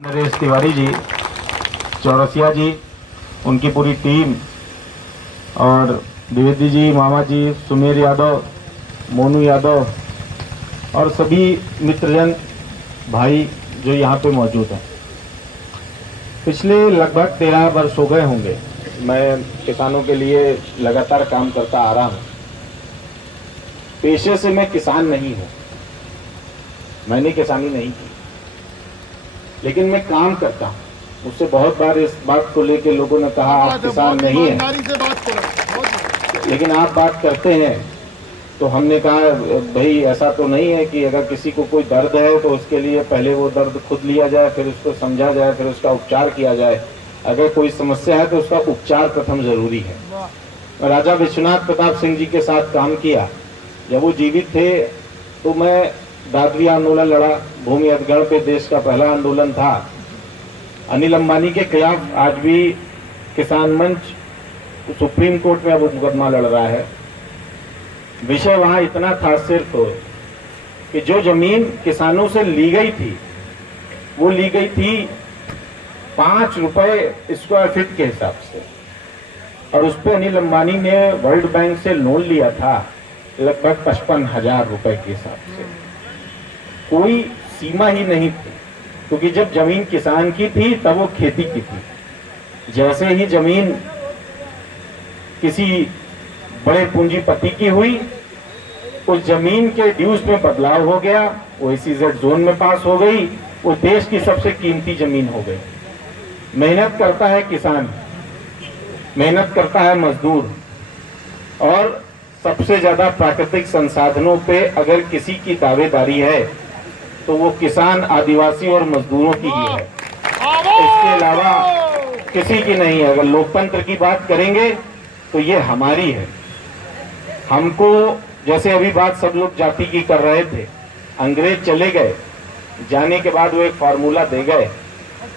नरेश तिवारी जी, चौरसिया जी, उनकी पूरी टीम और द्विवेदी जी, मामा जी, सुमेर यादव, मोनू यादव और सभी मित्रजन भाई जो यहाँ पे मौजूद हैं। पिछले लगभग 13 वर्ष हो गए होंगे मैं किसानों के लिए लगातार काम करता आ रहा हूँ। पेशे से मैं किसान नहीं हूँ, मैंने किसानी नहीं की, लेकिन मैं काम करता हूँ। मुझसे बहुत बार इस बात को लेकर लोगों ने कहा आप किसान नहीं है, लेकिन आप बात करते हैं। तो हमने कहा भाई ऐसा तो नहीं है कि अगर किसी को कोई दर्द है तो उसके लिए पहले वो दर्द खुद लिया जाए, फिर उसको समझा जाए, फिर उसका उपचार किया जाए। अगर कोई समस्या है तो उसका उपचार प्रथम जरूरी है। राजा विश्वनाथ प्रताप सिंह जी के साथ काम किया। जब वो जीवित थे तो मैं दादरी आंदोलन लड़ा, भूमि अधिग्रहण पे देश का पहला आंदोलन था। अनिल अंबानी के खिलाफ आज भी किसान मंच सुप्रीम कोर्ट में अब मुकदमा लड़ रहा है। विषय वहां इतना था सिर्फ कि जो जमीन किसानों से ली गई थी वो ली गई थी 5 रुपए स्क्वायर फीट के हिसाब से, और उस पर अनिल अंबानी ने वर्ल्ड बैंक से लोन लिया था लगभग 55,000 रुपए के हिसाब से। कोई सीमा ही नहीं थी, क्योंकि जब जमीन किसान की थी तब वो खेती की थी। जैसे ही जमीन किसी बड़े पूंजीपति की हुई, उस जमीन के ड्यूज में बदलाव हो गया, वो SEZ जोन में पास हो गई, वो देश की सबसे कीमती जमीन हो गई। मेहनत करता है किसान, मेहनत करता है मजदूर, और सबसे ज्यादा प्राकृतिक संसाधनों पे अगर किसी की दावेदारी है तो वो किसान, आदिवासी और मजदूरों की ही है, इसके अलावा किसी की नहीं है। अगर लोकतंत्र की बात करेंगे तो ये हमारी है। हमको जैसे अभी बात सब लोग जाति की कर रहे थे, अंग्रेज चले गए, जाने के बाद वो एक फार्मूला दे गए।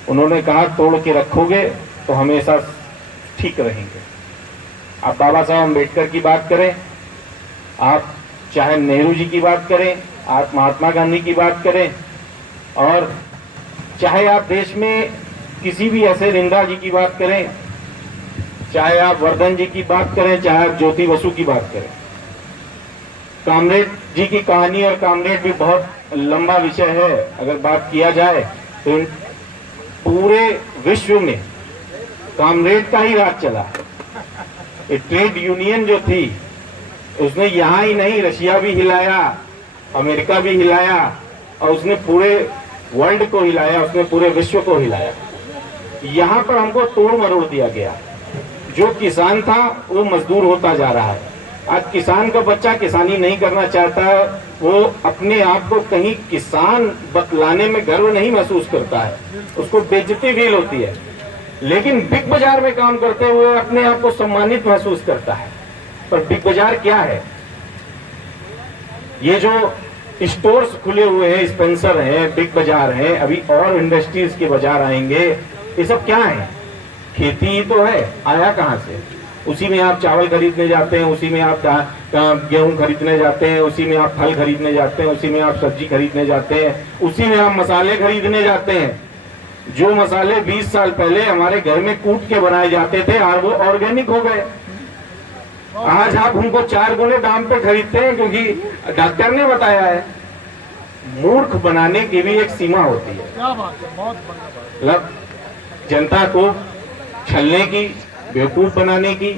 उन्होंने कहा तोड़ के रखोगे तो हमेशा ठीक रहेंगे। आप बाबा साहब अम्बेडकर की बात करें, आप चाहे नेहरू जी की बात करें, आप महात्मा गांधी की बात करें, और चाहे आप देश में किसी भी ऐसे रिंदा जी की बात करें, चाहे आप वर्धन जी की बात करें, चाहे आप ज्योति बसु की बात करें। कामरेड जी की कहानी और कामरेड भी बहुत लंबा विषय है। अगर बात किया जाए तो पूरे विश्व में कामरेड का ही राज चला। ये ट्रेड यूनियन जो थी उसने यहाँ ही नहीं, रशिया भी हिलाया, अमेरिका भी हिलाया, और उसने पूरे वर्ल्ड को हिलाया, उसने पूरे विश्व को हिलाया। यहाँ पर हमको तोड़ मरोड़ दिया गया। जो किसान था वो मजदूर होता जा रहा है। आज किसान का बच्चा किसानी नहीं करना चाहता, वो अपने आप को कहीं किसान बतलाने में गर्व नहीं महसूस करता है, उसको बेइज्जती फील होती है। लेकिन बिग बाजार में काम करते हुए अपने आप को सम्मानित महसूस करता है। पर बिग बाजार क्या है? ये जो स्टोर्स खुले हुए हैं, स्पेंसर है, बिग बाजार है, अभी और इंडस्ट्रीज के बाजार आएंगे, ये सब क्या है? खेती ही तो है। आया कहां से? उसी में आप चावल खरीदने जाते हैं, उसी में आप गेहूं खरीदने जाते हैं, उसी में आप फल खरीदने जाते हैं, उसी में आप सब्जी खरीदने जाते हैं, उसी में आप मसाले खरीदने जाते हैं। जो मसाले 20 साल पहले हमारे घर में कूट के बनाए जाते थे और वो ऑर्गेनिक हो गए, आज आप उनको 4 गुने दाम पे खरीदते हैं क्योंकि डॉक्टर ने बताया है। मूर्ख बनाने की भी एक सीमा होती है। क्या बात है, बहुत मतलब जनता को छलने की, बेवकूफ बनाने की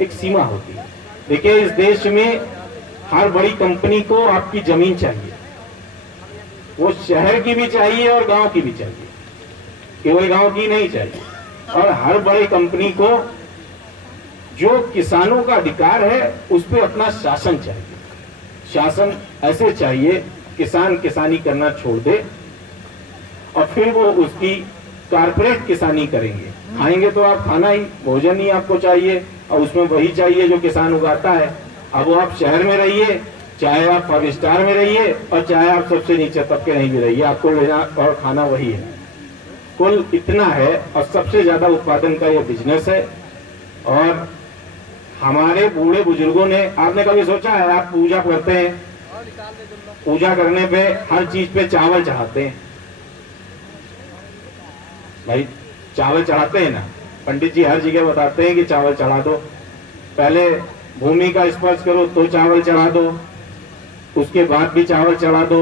एक सीमा होती है। देखिए, इस देश में हर बड़ी कंपनी को आपकी जमीन चाहिए, वो शहर की भी चाहिए और गांव की भी चाहिए, केवल गांव की नहीं चाहिए। और हर बड़ी कंपनी को जो किसानों का अधिकार है उस पर अपना शासन चाहिए। शासन ऐसे चाहिए किसान किसानी करना छोड़ दे और फिर वो उसकी कारपोरेट किसानी करेंगे। खाएंगे तो आप खाना ही, भोजन ही आपको चाहिए, और उसमें वही चाहिए जो किसान उगाता है। अब वो आप शहर में रहिए, चाहे आप 5 स्टार में रहिए, और चाहे आप सबसे नीचे तबके नहीं भी रहिए, आपको लेना और खाना वही है। कुल इतना है, और सबसे ज्यादा उत्पादन का यह बिजनेस है। और हमारे बूढ़े बुजुर्गों ने, आपने कभी सोचा है, आप पूजा करते हैं, पूजा करने पे हर चीज पे चावल चढ़ाते हैं, भाई चावल चढ़ाते हैं ना, पंडित जी हर जगह बताते हैं कि चावल चढ़ा दो, पहले भूमि का स्पर्श करो तो चावल चढ़ा दो, उसके बाद भी चावल चढ़ा दो,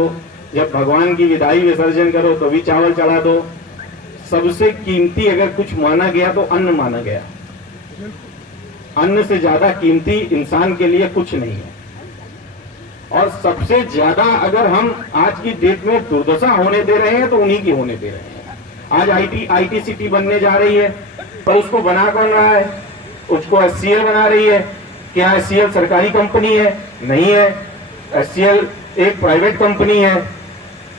जब भगवान की विदाई विसर्जन करो तो भी चावल चढ़ा दो। सबसे कीमती अगर कुछ माना गया तो अन्न माना गया। अन्न से ज्यादा कीमती इंसान के लिए कुछ नहीं है। और सबसे ज्यादा अगर हम आज की डेट में दुर्दशा होने दे रहे हैं तो उन्हीं की होने दे रहे हैं। आज आईटी सिटी बनने जा रही है, पर उसको बना कौन रहा है? उसको एचसीएल बना रही है। क्या एचसीएल सरकारी कंपनी है? नहीं है। एचसीएल एक प्राइवेट कंपनी है।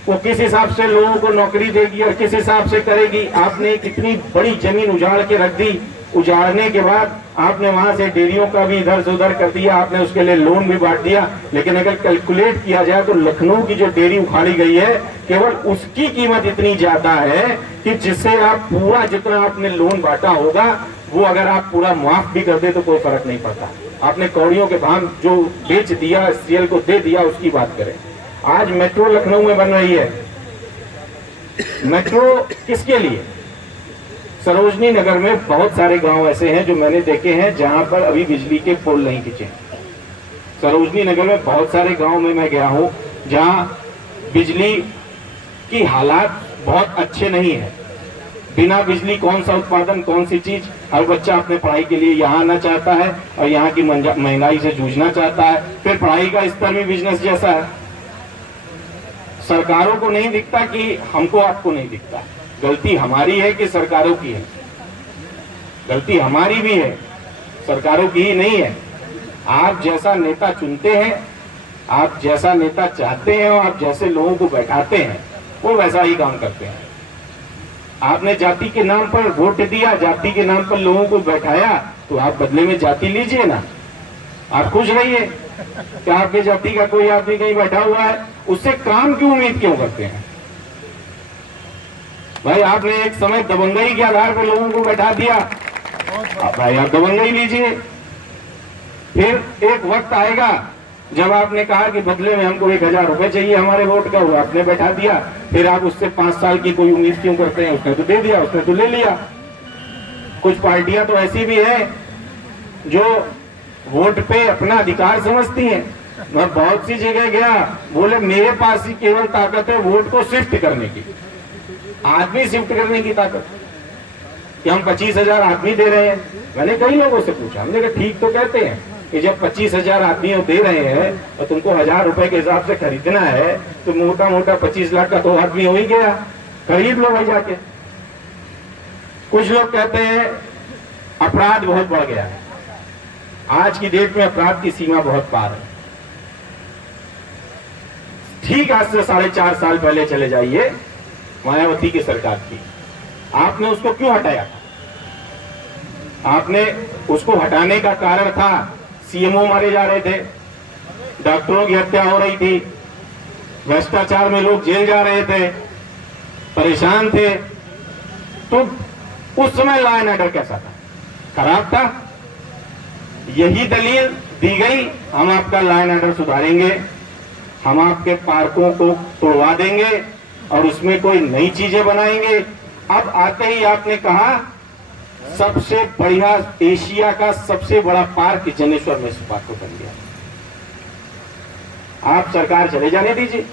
वो किस हिसाब से लोगों को नौकरी देगी और किस हिसाब से करेगी? आपने कितनी बड़ी जमीन उजाड़ के रख दी, उजाड़ने के बाद आपने वहां से डेयरियों का भी इधर से उधर कर दिया, आपने उसके लिए लोन भी बांट दिया। लेकिन अगर कैलकुलेट किया जाए तो लखनऊ की जो डेयरी उखाड़ी गई है, केवल उसकी कीमत इतनी ज्यादा है कि जिससे आप पूरा जितना आपने लोन बांटा होगा वो अगर आप पूरा माफ भी कर दे तो कोई फर्क नहीं पड़ता। आपने कौड़ियों के भाव जो बेच दिया, एचसीएल को दे दिया, उसकी बात करें। आज मेट्रो लखनऊ में बन रही है। मेट्रो किसके लिए? सरोजनी नगर में बहुत सारे गांव ऐसे हैं जो मैंने देखे हैं जहां पर अभी बिजली के पोल नहीं खींचे। सरोजनी नगर में बहुत सारे गांव में मैं गया हूं जहां बिजली की हालात बहुत अच्छे नहीं है। बिना बिजली कौन सा उत्पादन, कौन सी चीज? हर बच्चा अपने पढ़ाई के लिए यहाँ आना चाहता है और यहाँ की महंगाई से जूझना चाहता है। फिर पढ़ाई का स्तर भी बिजनेस जैसा है। सरकारों को नहीं दिखता कि हमको आपको नहीं दिखता। गलती हमारी है कि सरकारों की है? गलती हमारी भी है, सरकारों की ही नहीं है। आप जैसा नेता चुनते हैं, आप जैसा नेता चाहते हैं और आप जैसे लोगों को बैठाते हैं वो वैसा ही काम करते हैं। आपने जाति के नाम पर वोट दिया, जाति के नाम पर लोगों को बैठाया, तो आप बदले में जाति लीजिए ना। आप खुश रहिए कि आपकी जाति का कोई आदमी कहीं बैठा हुआ है, उससे काम की उम्मीद क्यों करते हैं? भाई आपने एक समय दबंगई के आधार पर लोगों को बैठा दिया, भाई आप दबंगई लीजिए। फिर एक वक्त आएगा जब आपने कहा कि बदले में हमको 1000 रुपए चाहिए हमारे वोट का, वो आपने बैठा दिया। फिर आप उससे 5 साल की कोई उम्मीद क्यों करते हैं? उसने तो दे दिया, उसने तो ले लिया। कुछ पार्टियां तो ऐसी भी है जो वोट पे अपना अधिकार समझती हैं। मैं बहुत सी जगह गया, बोले मेरे पास ही केवल ताकत है वोट को शिफ्ट करने की, आदमी शिफ्ट करने की ताकत, कि हम 25,000 आदमी दे रहे हैं। मैंने कई लोगों से पूछा, हमने कहा ठीक तो कहते हैं कि जब 25,000 आदमी दे रहे हैं और तुमको 1000 रुपए के हिसाब से खरीदना है तो मोटा मोटा 25 लाख का तो आदमी हो ही गया, खरीद लो भाई जाके। कुछ लोग कहते हैं अपराध बहुत बढ़ गया है। आज की डेट में अपराध की सीमा बहुत पार है। ठीक आज से 4.5 साल पहले चले जाइए, मायावती की सरकार थी, आपने उसको क्यों हटाया? आपने उसको हटाने का कारण था सीएमओ मारे जा रहे थे, डॉक्टरों की हत्या हो रही थी, भ्रष्टाचार में लोग जेल जा रहे थे, परेशान थे। तो उस समय लॉ एंड ऑर्डर कैसा था? खराब था। यही दलील दी गई, हम आपका लॉ एंड ऑर्डर सुधारेंगे, हम आपके पार्कों को तोड़वा देंगे और उसमें कोई नई चीजें बनाएंगे। अब आते ही आपने कहा सबसे बढ़िया, एशिया का सबसे बड़ा पार्क जनेश्वर मिश्र पार्क को बन गया। आप सरकार चले जाने दीजिए,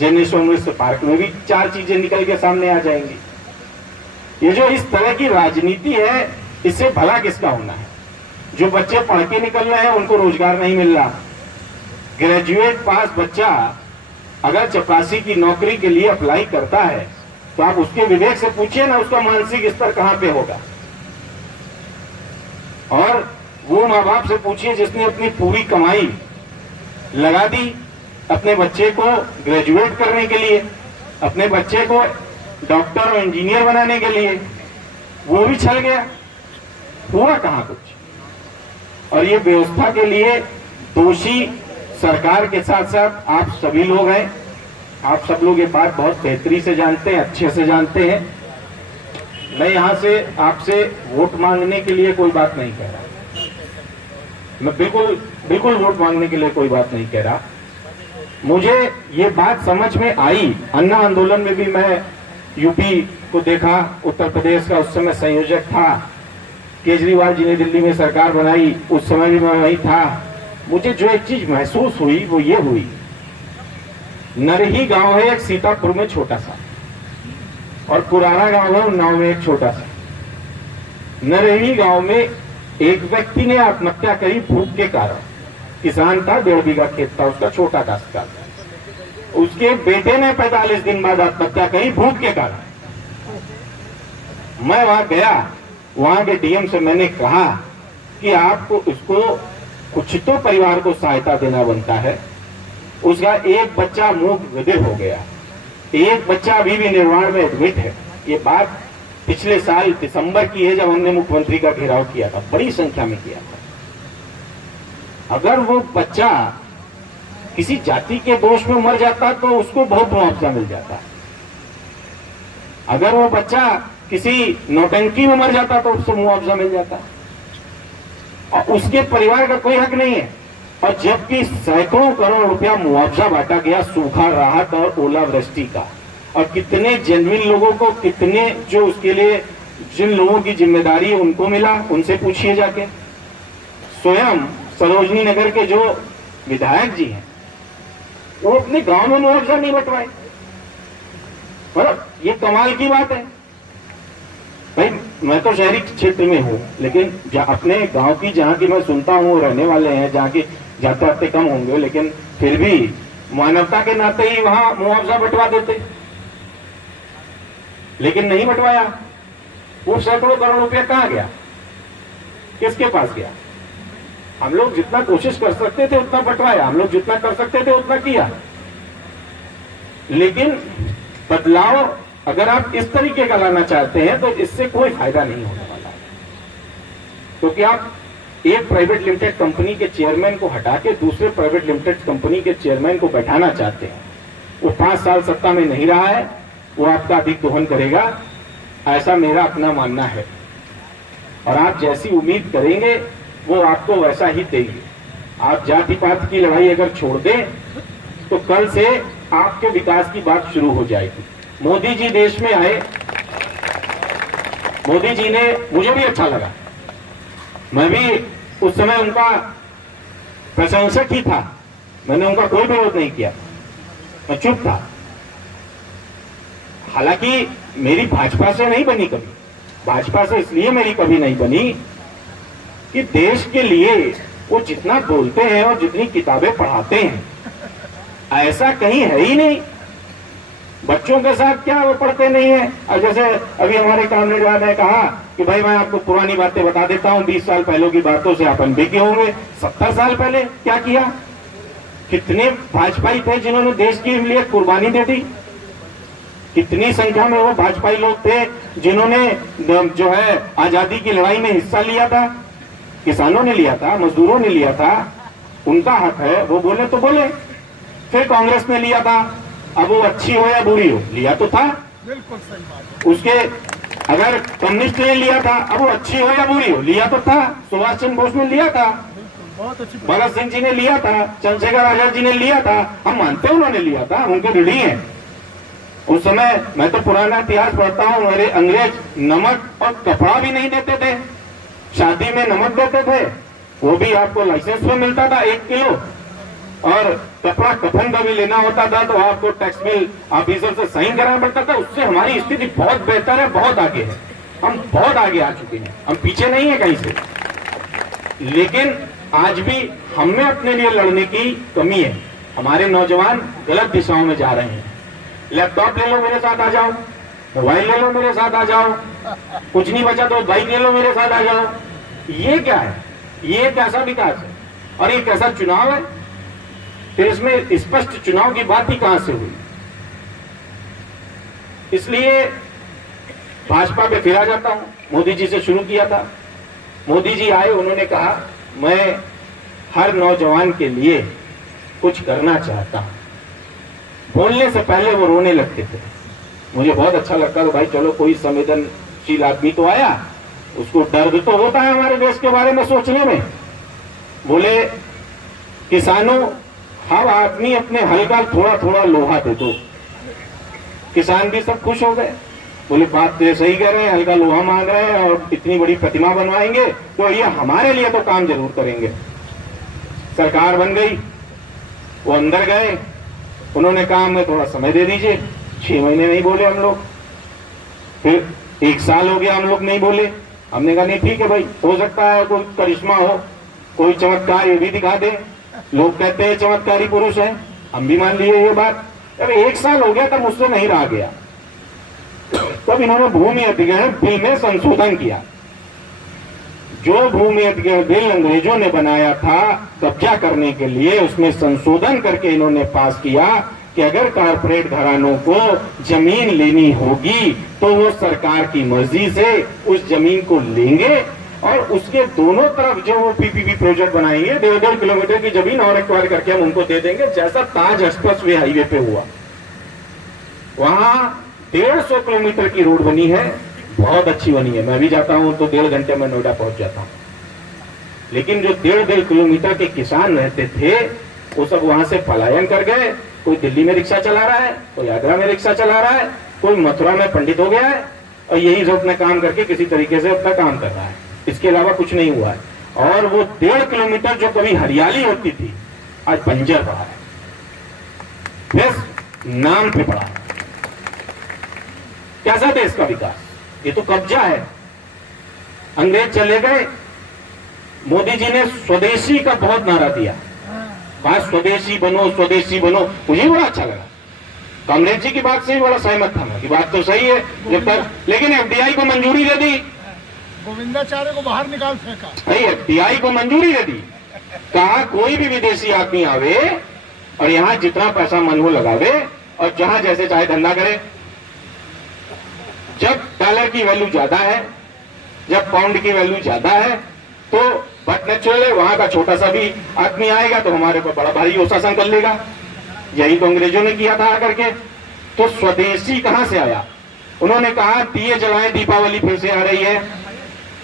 जनेश्वर मिश्र पार्क में भी 4 चीजें निकल के सामने आ जाएंगी। ये जो इस तरह की राजनीति है, इससे भला किसका होना है? जो बच्चे पढ़ के निकल रहे हैं उनको रोजगार नहीं मिल रहा। ग्रेजुएट पास बच्चा अगर चपरासी की नौकरी के लिए अप्लाई करता है तो आप उसके विवेक से पूछिए ना, उसका मानसिक स्तर कहां पे होगा। और वो माँ बाप से पूछिए जिसने अपनी पूरी कमाई लगा दी अपने बच्चे को ग्रेजुएट करने के लिए, अपने बच्चे को डॉक्टर और इंजीनियर बनाने के लिए, वो भी छल गया, हुआ कहां कुछ। और ये व्यवस्था के लिए दोषी सरकार के साथ साथ आप सभी लोग हैं। आप सब लोग ये बात बहुत बेहतरी से जानते हैं, अच्छे से जानते हैं। मैं यहां से आपसे वोट मांगने के लिए कोई बात नहीं कह रहा, मैं बिल्कुल वोट मांगने के लिए कोई बात नहीं कह रहा। मुझे ये बात समझ में आई, अन्ना आंदोलन में भी मैं यूपी को देखा, उत्तर प्रदेश का उस समय संयोजक था, केजरीवाल जी ने दिल्ली में सरकार बनाई, उस समय भी मैं वही था। मुझे जो एक चीज महसूस हुई वो ये हुई, नरही गांव है एक सीतापुर में छोटा सा, और पुराना गांव है उन्नाव में एक छोटा सा। नरही गांव में एक व्यक्ति ने आत्महत्या करी भूख के कारण। किसान था, 1.5 बीघा खेत था उसका, छोटा काश्तकार था। उसके बेटे ने 45 दिन बाद आत्महत्या करी भूख के कारण। मैं वहां गया, वहां के डीएम से मैंने कहा कि आपको उसको कुछ तो परिवार को सहायता देना बनता है। उसका एक बच्चा मुंह बधिर हो गया, एक बच्चा अभी भी निर्माण में एडमिट है। ये बात पिछले साल दिसंबर की है, जब हमने मुख्यमंत्री का घेराव किया था, बड़ी संख्या में किया था। अगर वो बच्चा किसी जाति के दोष में मर जाता तो उसको बहुत मुआवजा मिल जाता। अगर वो बच्चा किसी नौटंकी में मर जाता तो उसको मुआवजा मिल जाता, और उसके परिवार का कोई हक नहीं है। और जबकि सैकड़ों करोड़ रुपया मुआवजा बांटा गया सूखा राहत और ओलावृष्टि का, और कितने जेन्युइन लोगों को, कितने जो उसके लिए जिन लोगों की जिम्मेदारी है उनको मिला, उनसे पूछिए जाके। स्वयं सरोजनी नगर के जो विधायक जी हैं वो अपने गांव में मुआवजा नहीं बंटवाए। मतलब ये कमाल की बात है भाई। मैं तो शहरी क्षेत्र में हूँ, लेकिन अपने गांव की जहाँ की मैं सुनता हूँ, रहने वाले हैं जहाँ की जाते आते कम होंगे, लेकिन फिर भी मानवता के नाते ही वहां मुआवजा बंटवा देते, लेकिन नहीं बंटवाया। वो सैकड़ों करोड़ रुपया कहां गया, किसके पास गया? हम लोग जितना कोशिश कर सकते थे उतना बंटवाया, हम लोग जितना कर सकते थे उतना किया, लेकिन बदलाव अगर आप इस तरीके का लाना चाहते हैं तो इससे कोई फायदा नहीं होने वाला है। क्योंकि आप एक प्राइवेट लिमिटेड कंपनी के चेयरमैन को हटा के दूसरे प्राइवेट लिमिटेड कंपनी के चेयरमैन को बैठाना चाहते हैं। वो 5 साल सत्ता में नहीं रहा है, वो आपका अधिक दोहन करेगा, ऐसा मेरा अपना मानना है। और आप जैसी उम्मीद करेंगे वो आपको वैसा ही देंगे। आप जाति पात की लड़ाई अगर छोड़ दें तो कल से आपके विकास की बात शुरू हो जाएगी। मोदी जी देश में आए, मोदी जी ने, मुझे भी अच्छा लगा, मैं भी उस समय उनका प्रशंसक ही था, मैंने उनका कोई विरोध नहीं किया, मैं चुप था। हालांकि मेरी भाजपा से नहीं बनी कभी, भाजपा से इसलिए मेरी कभी नहीं बनी कि देश के लिए वो जितना बोलते हैं और जितनी किताबें पढ़ाते हैं ऐसा कहीं है ही नहीं। बच्चों के साथ क्या वो पढ़ते नहीं है? और जैसे अभी हमारे कामरेड ने कहा कि भाई मैं आपको पुरानी बातें बता देता हूं, 20 साल पहले की बातों से आप अनभिज्ञ होंगे। 70 साल पहले क्या किया? कितने भाजपाई थे जिन्होंने देश के लिए कुर्बानी दे दी? कितनी संख्या में वो भाजपाई लोग थे जिन्होंने जो है आजादी की लड़ाई में हिस्सा लिया था? किसानों ने लिया था, मजदूरों ने लिया था, उनका हक है, वो बोले तो बोले। फिर कांग्रेस ने लिया था, अब वो अच्छी हो या बुरी हो, लिया तो था। बिल्कुल सही बात। उसके अगर कम्युनिस्ट ने लिया था, अब वो अच्छी हो या बुरी हो, लिया तो था। सुभाष चंद्र बोस ने लिया था, बहुत अच्छी, भगत सिंह जी ने लिया था, चंद्रशेखर आजाद जी ने लिया था। हम मानते हैं उन्होंने लिया था, हम उनके ऋणी हैं। उस समय मैं तो पुराना इतिहास पढ़ता हूँ, मेरे अंग्रेज नमक और कपड़ा भी नहीं देते थे। शादी में नमक देते थे, वो भी आपको लाइसेंस में मिलता था 1 किलो, और कपड़ा कफन का भी लेना होता था तो आपको टैक्स बिल ऑफिसर से साइन कराना पड़ता था। उससे हमारी स्थिति बहुत बेहतर है, बहुत आगे है, हम बहुत आगे आ चुके हैं, हम पीछे नहीं है कहीं से। लेकिन आज भी हमें अपने लिए लड़ने की कमी है। हमारे नौजवान गलत दिशाओं में जा रहे हैं। लैपटॉप ले लो मेरे साथ आ जाओ, मोबाइल ले लो मेरे साथ आ जाओ, कुछ नहीं बचा तो बाइक ले लो मेरे साथ आ जाओ। ये क्या है? ये कैसा विकास है? और ये कैसा चुनाव है? फिर इसमें स्पष्ट चुनाव की बात ही कहां से हुई? इसलिए भाजपा पे फिर आ जाता हूं। मोदी जी से शुरू किया था, मोदी जी आए, उन्होंने कहा मैं हर नौजवान के लिए कुछ करना चाहता हूं। बोलने से पहले वो रोने लगते थे, मुझे बहुत अच्छा लगता था, भाई चलो कोई संवेदनशील आदमी तो आया, उसको दर्द तो होता है हमारे देश के बारे में सोचने में। बोले किसानों, हर आदमी अपने हल का थोड़ा थोड़ा लोहा दे दो, किसान भी सब खुश हो गए, बोले बात तो ये सही कह रहे हैं, हल्का लोहा मांग रहे हैं और इतनी बड़ी प्रतिमा बनवाएंगे तो ये हमारे लिए तो काम जरूर करेंगे। सरकार बन गई, वो अंदर गए, उन्होंने कहा हमें थोड़ा समय दे दीजिए। 6 महीने नहीं बोले हम लोग, फिर 1 साल हो गया हम लोग नहीं बोले। हमने कहा नहीं ठीक है भाई, हो सकता है कोई करिश्मा हो, कोई चमत्कार ये भी दिखा दे। लोग कहते हैं चमत्कारी पुरुष है, हम भी मान लिए ये बात। अब 1 साल हो गया तब मुझसे नहीं रहा गया, तब इन्होंने भूमि अधिग्रहण बिल में संशोधन किया। जो भूमि अधिग्रहण बिल अंग्रेजों ने बनाया था कब्जा करने के लिए, उसमें संशोधन करके इन्होंने पास किया कि अगर कारपोरेट घरानों को जमीन लेनी होगी तो वो सरकार की मर्जी से उस जमीन को लेंगे और उसके दोनों तरफ जो वो पीपीपी प्रोजेक्ट बनाएंगे 1.5 किलोमीटर की जमीन और एक्वायर करके हम उनको दे देंगे, जैसा ताज एक्सप्रेस वे हाईवे पे हुआ। वहां 150 किलोमीटर की रोड बनी है, बहुत अच्छी बनी है। मैं भी जाता हूं तो 1.5 घंटे में नोएडा पहुंच जाता हूं। लेकिन जो 1.5 किलोमीटर के किसान रहते थे वो सब वहां से पलायन कर गए। कोई दिल्ली में रिक्शा चला रहा है, कोई आगरा में रिक्शा चला रहा है, कोई मथुरा में पंडित हो गया है और यही सब अपना काम करके किसी तरीके से अपना काम कर रहा है। इसके अलावा कुछ नहीं हुआ है। और वो 1.5 किलोमीटर जो कभी हरियाली होती थी आज बंजर पड़ा है, बस नाम पे पड़ा है। कैसा देश का विकास? ये तो कब्जा है। अंग्रेज चले गए, मोदी जी ने स्वदेशी का बहुत नारा दिया, बात स्वदेशी बनो स्वदेशी बनो, मुझे बड़ा अच्छा लगा। कांग्रेस जी की बात से भी बड़ा सहमत था मैं कि बात तो सही है जब तक, लेकिन एफडीआई को मंजूरी दे दी, गोविंदाचार्य को बाहर निकाल फेंका। नहीं, एफडीआई को मंजूरी दे दी। कहा कोई भी विदेशी आदमी आवे और यहाँ जितना पैसा मन हो लगावे और जहां जैसे चाहे धंधा करे। जब डॉलर की वैल्यू ज्यादा है, जब पाउंड की वैल्यू ज्यादा है तो बट नेचुरल है, वहां का छोटा सा भी आदमी आएगा तो हमारे पर बड़ा भारी वो शासन कर लेगा। यही तो अंग्रेजों ने किया था आकर के। तो स्वदेशी कहां से आया? उन्होंने कहा दिए जलाएं, दीपावली फिर से आ रही है।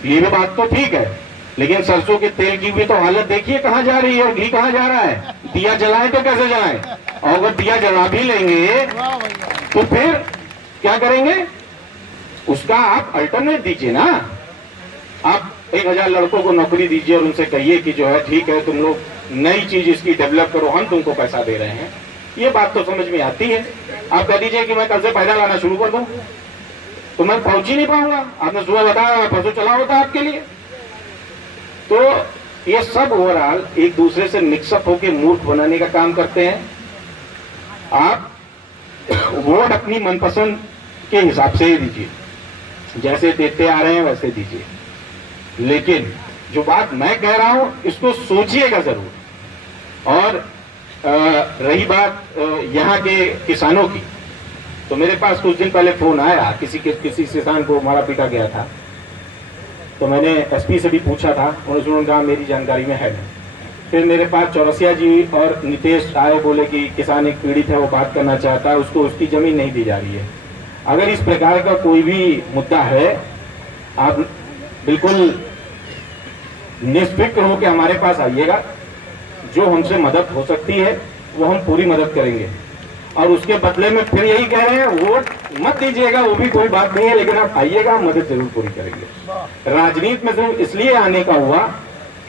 ये भी बात तो ठीक है, लेकिन सरसों के तेल की भी तो हालत देखिए कहां जा रही है और घी कहां जा रहा है। दिया जलाएं तो कैसे जलाएं? और अगर दिया जला भी लेंगे तो फिर क्या करेंगे? उसका आप अल्टरनेट दीजिए ना। आप 1000 लड़कों को नौकरी दीजिए और उनसे कहिए कि जो है ठीक है, तुम लोग नई चीज इसकी डेवलप करो, हम तुमको पैसा दे रहे हैं। ये बात तो समझ में आती है। आप कह दीजिए कि मैं कल से पैदा लाना शुरू कर दूं तो मैं पहुंच ही नहीं पाऊंगा। आपने सुबह बताया मैं परसों चला होता आपके लिए। तो ये सब ओवरऑल एक दूसरे से मिक्सअप होकर मूर्ख बनाने का काम करते हैं। आप वोट अपनी मनपसंद के हिसाब से ही दीजिए, जैसे देते आ रहे हैं वैसे दीजिए, लेकिन जो बात मैं कह रहा हूं इसको सोचिएगा जरूर। और रही बात यहाँ के किसानों की, तो मेरे पास कुछ दिन पहले फोन आया, किसी किसान को मारा पीटा गया था। तो मैंने एसपी से भी पूछा था, उन्होंने कहा मेरी जानकारी में है नहीं। फिर मेरे पास चौरसिया जी और नितेश आए, बोले कि किसान एक पीड़ित है, वो बात करना चाहता है, उसको उसकी जमीन नहीं दी जा रही है। अगर इस प्रकार का कोई भी मुद्दा है, आप बिल्कुल निष्फिक्र हो के हमारे पास आइएगा। जो हमसे मदद हो सकती है वो हम पूरी मदद करेंगे। और उसके बदले में फिर यही कह रहे हैं वोट मत दीजिएगा, वो भी कोई बात नहीं है, लेकिन आप आइएगा, हम मदद जरूर पूरी करेंगे। राजनीति में सिर्फ इसलिए आने का हुआ,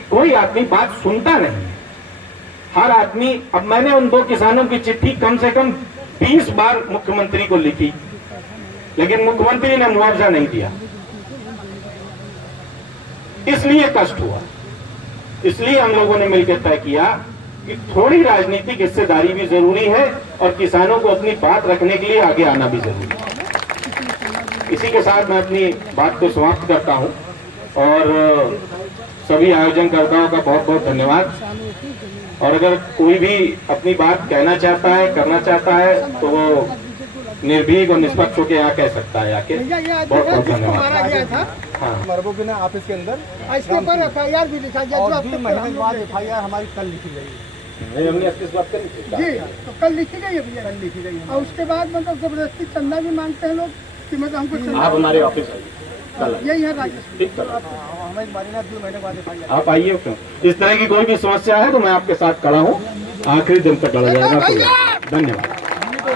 कोई आदमी बात सुनता नहीं। हर आदमी, अब मैंने उन 2 किसानों की चिट्ठी कम से कम 20 बार मुख्यमंत्री को लिखी, लेकिन मुख्यमंत्री ने मुआवजा नहीं दिया। इसलिए कष्ट हुआ। इसलिए हम लोगों ने मिलकर तय किया कि थोड़ी राजनीतिक हिस्सेदारी भी जरूरी है और किसानों को अपनी बात रखने के लिए आगे आना भी जरूरी है। इसी के साथ मैं अपनी बात को समाप्त करता हूं और सभी आयोजनकर्ताओं का बहुत बहुत धन्यवाद। और अगर कोई भी अपनी बात कहना चाहता है, करना चाहता है, तो वो निर्भीक और निष्पक्ष होकर यहाँ कह सकता है आके। बहुत बहुत धन्यवाद। हाँ, मरबो के ना ऑफिस के अंदर इसके ऊपर एफआईआर भी लिखा गया, और 2 महीने बाद एफआईआर हमारी कल लिखी गई। हमने इस बात करी जी, तो कल लिखी गई है भैया, कल लिखी गई। और उसके बाद मतलब जबरदस्ती चंदा भी मांगते हैं लोग कि मतलब हमको चंदा। आप हमारे ऑफिस आइए कल। यही है राजेश। ठीक सर, हमारी बारी ना 2 महीने बाद एफआईआर। आप आइए। क्यों इस तरह की कोई भी समस्या है तो मैं आपके साथ खड़ा हूँ, आखिरी दिन तक लड़ा जाएगा। धन्यवाद।